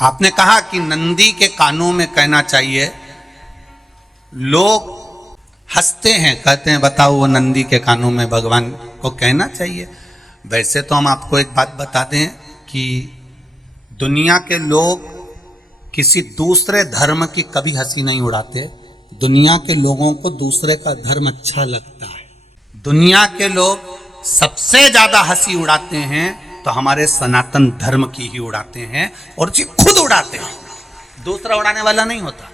आपने कहा कि नंदी के कानों में कहना चाहिए। लोग हंसते हैं, कहते हैं बताओ वो नंदी के कानों में भगवान को कहना चाहिए। वैसे तो हम आपको एक बात बता दें कि दुनिया के लोग किसी दूसरे धर्म की कभी हंसी नहीं उड़ाते। दुनिया के लोगों को दूसरे का धर्म अच्छा लगता है। दुनिया के लोग सबसे ज्यादा हंसी उड़ाते हैं तो हमारे सनातन धर्म की ही उड़ाते हैं, और जी खुद उड़ाते हैं, दूसरा उड़ाने वाला नहीं होता।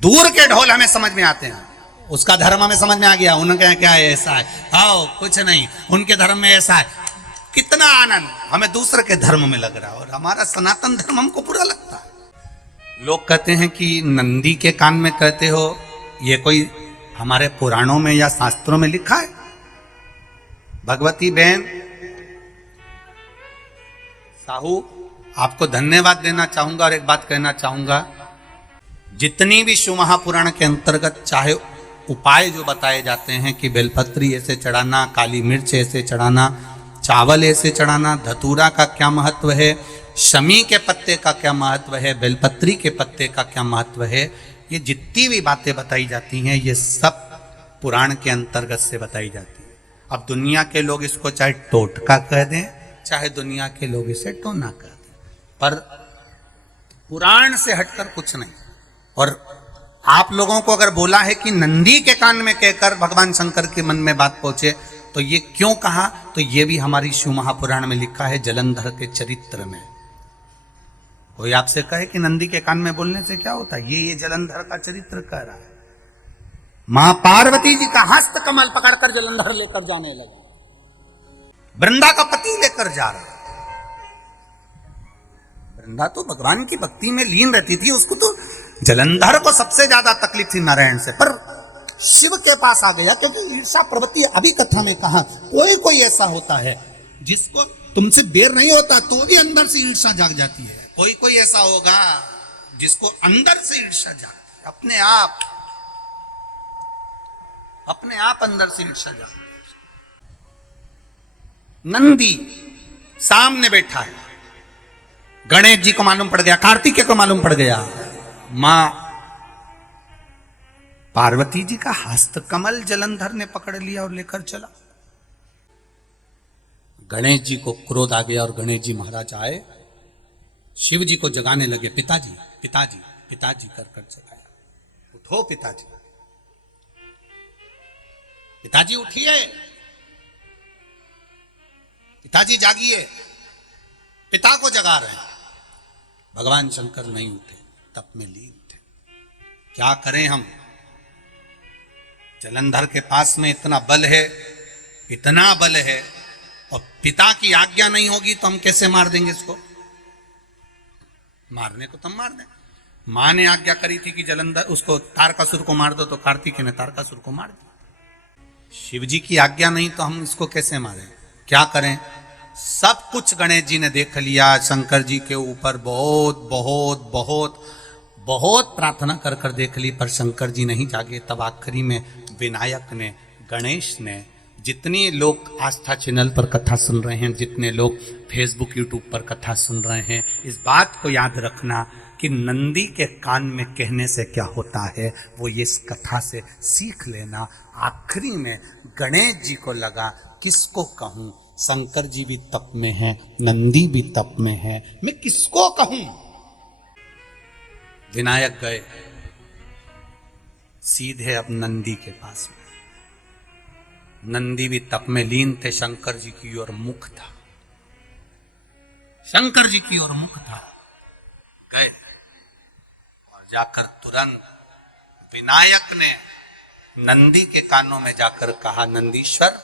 दूर के ढोल हमें समझ में आते हैं, उसका धर्म हमें समझ में आ गया, उनके क्या है ऐसा है, आओ कुछ नहीं, उनके धर्म में ऐसा है। कितना आनंद हमें दूसरे के धर्म में लग रहा है, और हमारा सनातन धर्म हमको बुरा लगता है। लोग कहते हैं कि नंदी के कान में कहते हो, ये कोई हमारे पुराणों में या शास्त्रों में लिखा है? भगवती बहन साहू, आपको धन्यवाद देना चाहूंगा और एक बात कहना चाहूंगा। जितनी भी शिव महापुराण के अंतर्गत चाहे उपाय जो बताए जाते हैं कि बेलपत्री ऐसे चढ़ाना, काली मिर्च ऐसे चढ़ाना, चावल ऐसे चढ़ाना, धतूरा का क्या महत्व है, शमी के पत्ते का क्या महत्व है, बेलपत्री के पत्ते का क्या महत्व है, ये जितनी भी बातें बताई जाती हैं ये सब पुराण के अंतर्गट से बताई जाती है। अब दुनिया के लोग इसको चाहे टोटका कह दें, चाहे दुनिया के लोग इसे टोना कह दें, पर पुराण से हटकर कुछ नहीं। और आप लोगों को अगर बोला है कि नंदी के कान में कहकर भगवान शंकर के मन में बात पहुंचे, तो ये क्यों कहा, तो ये भी हमारी शिव महापुराण में लिखा है जलंधर के चरित्र में। कोई आपसे कहे कि नंदी के कान में बोलने से क्या होता है, ये जलंधर का चरित्र कह रहा है। मां पार्वती जी का हस्त कमल पकड़कर जलंधर लेकर जाने लगे, वृंदा का पति लेकर जा रहा है। वृंदा तो भगवान की भक्ति में लीन रहती थी, उसको तो जलंधर को सबसे ज्यादा तकलीफ थी नारायण से, पर शिव के पास आ गया, क्योंकि ईर्षा प्रवृत्ति अभी कथा में कहा कोई कोई ऐसा होता है जिसको तुमसे बेर नहीं होता तो भी अंदर से ईर्षा जाग जाती है। कोई कोई ऐसा होगा जिसको अंदर से ईर्षा जागती है, अपने आप अंदर से ईर्षा जागती है। नंदी सामने बैठा है, गणेश जी को मालूम पड़ गया, कार्तिकेय को मालूम पड़ गया, मां पार्वती जी का हस्त कमल जलंधर ने पकड़ लिया और लेकर चला। गणेश जी को क्रोध आ गया और गणेश जी महाराज आए, शिव जी को जगाने लगे, पिताजी पिताजी पिताजी कर कर जगाया, उठो पिताजी, पिताजी उठिए, पिताजी जागिए, पिता को जगा रहे हैं। भगवान शंकर नहीं उठे, तप में लीन थे। क्या करें हम, जलंधर के पास में इतना बल है, इतना बल है, और पिता की आज्ञा नहीं होगी तो हम कैसे मार देंगे इसको? मारने को तो हम मार दें। मां ने आज्ञा करी थी कि जलंधर उसको तारकासुर को मार दो, तो कार्तिकेय ने तारकासुर को मार दिया। शिव जी की आज्ञा नहीं तो हम इसको कैसे मारें? क्या करें? सब कुछ गणेश जी ने देख लिया, शंकर जी के ऊपर बहुत बहुत बहुत बहुत प्रार्थना कर कर देख ली, पर शंकर जी नहीं जागे। तब आखिरी में विनायक ने, गणेश ने, जितने लोग आस्था चैनल पर कथा सुन रहे हैं, जितने लोग फेसबुक यूट्यूब पर कथा सुन रहे हैं, इस बात को याद रखना कि नंदी के कान में कहने से क्या होता है वो ये इस कथा से सीख लेना। आखिरी में गणेश जी को लगा किसको कहूं, शंकर जी भी तप में हैं, नंदी भी तप में है, मैं किसको कहूं? विनायक गए सीधे अब नंदी के पास में। नंदी भी तप में लीन थे, शंकर जी की ओर मुख था, शंकर जी की ओर मुख था। गए और जाकर तुरंत विनायक ने नंदी के कानों में जाकर कहा, नंदीश्वर,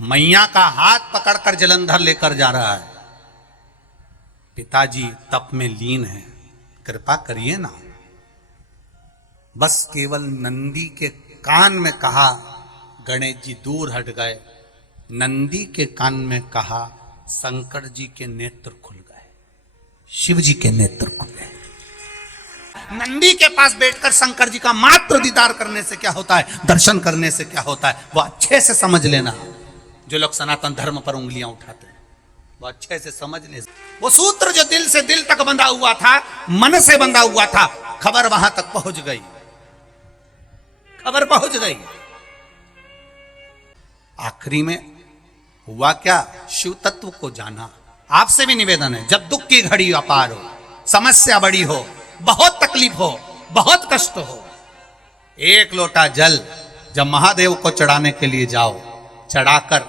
मैया का हाथ पकड़कर जलंधर लेकर जा रहा है, पिताजी तप में लीन है, कृपा करिए ना। बस केवल नंदी के कान में कहा, गणेश जी दूर हट गए। नंदी के कान में कहा, शंकर जी के नेत्र खुल गए, शिव जी के नेत्र खुले। नंदी के पास बैठकर शंकर जी का मात्र दीदार करने से क्या होता है, दर्शन करने से क्या होता है, वो अच्छे से समझ लेना। जो लोग सनातन धर्म पर उंगलियां उठाते हैं, वो अच्छे से समझ ले। वो सूत्र जो दिल से दिल तक बंधा हुआ था, मन से बंधा हुआ था, खबर वहां तक पहुंच गई, खबर पहुंच गई। आखिरी में हुआ क्या? शिव तत्व को जाना। आपसे भी निवेदन है, जब दुख की घड़ी अपार हो, समस्या बड़ी हो, बहुत तकलीफ हो, बहुत कष्ट हो, एक लोटा जल जब महादेव को चढ़ाने के लिए जाओ, चढ़ाकर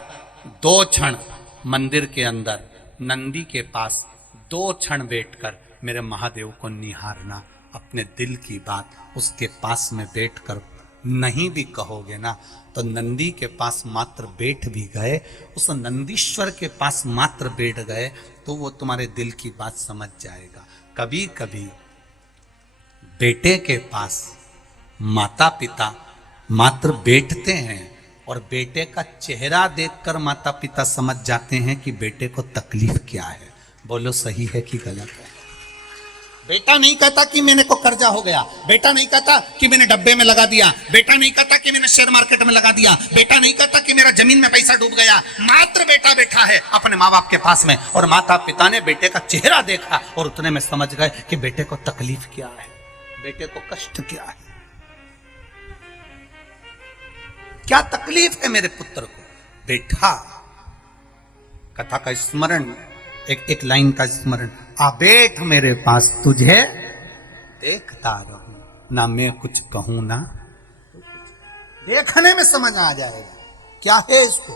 2 क्षण मंदिर के अंदर नंदी के पास 2 क्षण बैठकर मेरे महादेव को निहारना। अपने दिल की बात उसके पास में बैठकर नहीं भी कहोगे ना, तो नंदी के पास मात्र बैठ भी गए, उस नंदीश्वर के पास मात्र बैठ गए, तो वो तुम्हारे दिल की बात समझ जाएगा। कभी कभी बेटे के पास माता पिता मात्र बैठते हैं और बेटे का चेहरा देखकर माता पिता समझ जाते हैं कि बेटे को तकलीफ क्या है। बोलो सही है कि गलत है? बेटा नहीं कहता कि मैंने को कर्जा हो गया, बेटा नहीं कहता कि मैंने डब्बे में लगा दिया, बेटा नहीं कहता कि मैंने शेयर मार्केट में लगा दिया, बेटा नहीं कहता कि मेरा जमीन में पैसा डूब गया। मात्र बेटा बैठा है अपने माँ बाप के पास में, और माता पिता ने बेटे का चेहरा देखा और उतने में समझ गए कि बेटे को तकलीफ क्या है, बेटे को कष्ट क्या है, क्या तकलीफ है मेरे पुत्र को। बेटा, कथा का स्मरण, एक लाइन का स्मरण, आ बैठ मेरे पास, तुझे देखता रहूं, ना मैं कुछ कहूं ना। देखने में समझ आ जाएगा क्या है इसको,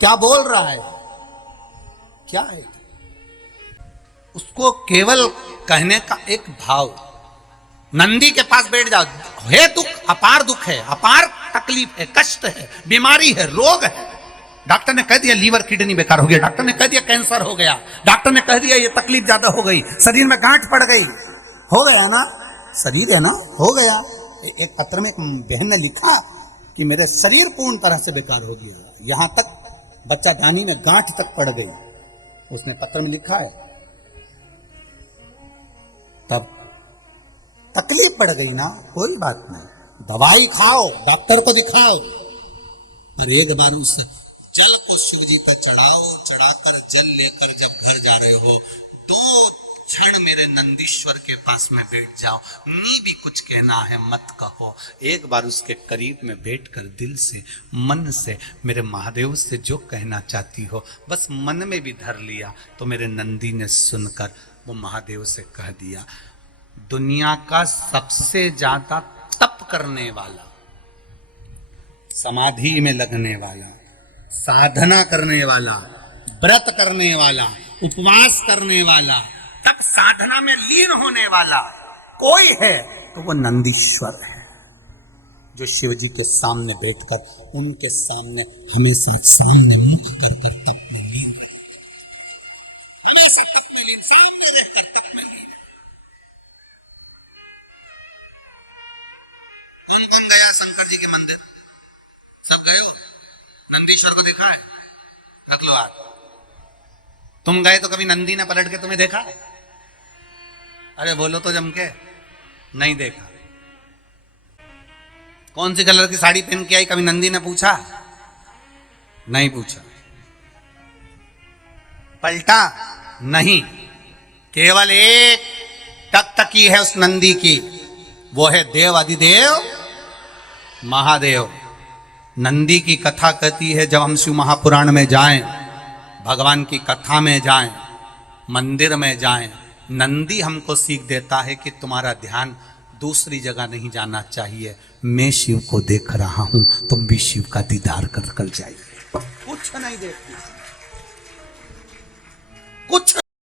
क्या बोल रहा है, क्या है। उसको केवल कहने का एक भाव। नंदी के पास बैठ जाओ, है दुख, अपार दुख है, अपार तकलीफ है, कष्ट है, बीमारी है, रोग है। डॉक्टर ने कह दिया लीवर किडनी बेकार हो गया, डॉक्टर ने कह दिया कैंसर हो गया, डॉक्टर ने कह दिया ये तकलीफ ज्यादा हो गई, शरीर में गांठ पड़ गई, हो गया ना, शरीर है ना, हो गया। एक पत्र में एक बहन ने लिखा कि मेरे शरीर पूर्ण तरह से बेकार हो गया, यहां तक बच्चादानी में गांठ तक पड़ गई, उसने पत्र में लिखा है। तब तकलीफ पड़ गई ना, कोई बात नहीं, दवाई खाओ, डॉक्टर को दिखाओ, और एक बार उस जल को शिव जी पर चढ़ाओ, चढ़ाकर जल लेकर जब घर जा रहे हो, 2 क्षण मेरे नंदीश्वर के पास में बैठ जाओ, नी भी कुछ कहना है मत कहो, एक बार उसके करीब में बैठकर दिल से मन से मेरे महादेव से जो कहना चाहती हो बस मन में भी धर लिया, तो मेरे नंदी ने सुनकर वो महादेव से कह दिया, दुनिया का सबसे ज्यादा तप करने वाला, समाधि में लगने वाला, साधना करने वाला, व्रत करने वाला, उपवास करने वाला, तब साधना में लीन होने वाला कोई है तो वो नंदीश्वर है, जो शिव जी के सामने बैठकर उनके सामने हमेशा सामने मुख कर तप में लीन, हमेशा तप में लीन, सामने रहकर तप में लीन। कौन गया शंकर जी के मंदिर? सब गए हो? नंदीश्वर को देखा है? रख लो हाथ। तुम गए तो कभी नंदी ने पलट के तुम्हें देखा? अरे बोलो तो जम के, नहीं देखा। कौन सी कलर की साड़ी पहन के आई, कभी नंदी ने पूछा? नहीं पूछा। पलटा? नहीं। केवल एक टकटकी है उस नंदी की, वो है देव अधिदेव महादेव। नंदी की कथा कहती है जब हम शिव महापुराण में जाएं, भगवान की कथा में जाएं, मंदिर में जाएं, नंदी हमको सीख देता है कि तुम्हारा ध्यान दूसरी जगह नहीं जाना चाहिए, मैं शिव को देख रहा हूं, तुम भी शिव का दीदार कर जाइए। कुछ नहीं देखती, कुछ